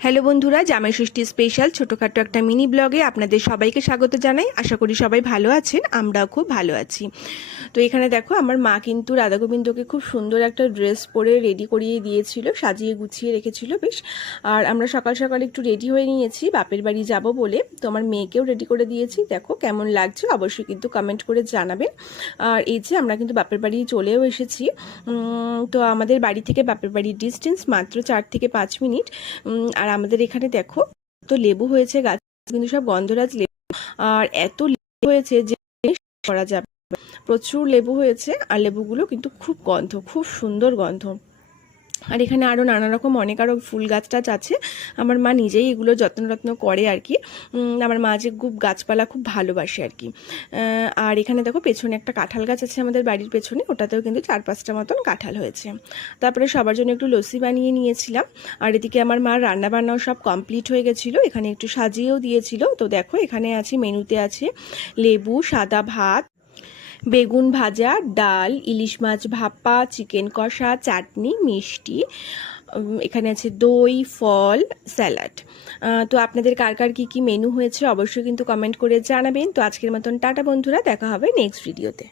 Hello বন্ধুরা, জামাই ষষ্ঠী special ছোটোখাটো একটা মিনি ব্লগে আপনাদের সবাইকে স্বাগত জানাই। আশা করি সবাই ভালো আছেন, আমরাও খুব ভালো আছি। তো এখানে দেখো, আমার মা কিন্তু রাধা গোবিন্দকে খুব সুন্দর একটা ড্রেস পরে রেডি করিয়ে দিয়েছিল, সাজিয়ে গুছিয়ে রেখেছিল বেশ। আর আমরা সকাল সকাল একটু রেডি হয়ে নিয়েছি বাপের বাড়ি যাব বলে। তো আমার মেয়েকেও রেডি করে দিয়েছি, দেখো কেমন লাগছে অবশ্যই কিন্তু কমেন্ট করে জানাবেন। আর এই যে আমরা কিন্তু বাপের বাড়ি চলেও এসেছি। তো আমাদের বাড়ি থেকে বাপের বাড়ির ডিস্টেন্স মাত্র 4 থেকে 5 মিনিট। আর আমাদের এখানে দেখো তো লেবু হয়েছে, গাছ কিন্তু সব গন্ধরাজ লেবু। আর এত লেবু হয়েছে যে করা যাবে, প্রচুর লেবু হয়েছে। আর লেবুগুলো কিন্তু খুব গন্ধ, খুব সুন্দর গন্ধ। আর এখানে আরও নানা রকম অনেক আরও ফুল গাছ টাছ আছে। আমার মা নিজেই এগুলো যত্ন করে আর কি। আমার মা যে খুব গাছপালা খুব ভালোবাসে আর কি। আর এখানে দেখো পেছনে একটা কাঁঠাল গাছ আছে আমাদের বাড়ির পেছনে, ওটাতেও কিন্তু 4-5টা মতন কাঁঠাল হয়েছে। তারপরে সবার জন্য একটু লস্যি বানিয়ে নিয়েছিলাম। আর এদিকে আমার মার রান্নাবান্নাও সব কমপ্লিট হয়ে গেছিলো, এখানে একটু সাজিয়েও দিয়েছিল। তো দেখো এখানে আছে, মেনুতে আছে লেবু, সাদা ভাত, বেগুন ভাজা, ডাল, ইলিশ মাছ ভাপা, চিকেন কষা, চাটনি, মিষ্টি, এখানে আছে দই, ফল, স্যালাড। তো আপনাদের কার কার কী কী মেনু হয়েছে অবশ্যই কিন্তু কমেন্ট করে জানাবেন। তো আজকের মতন টাটা বন্ধুরা, দেখা হবে নেক্সট ভিডিওতে।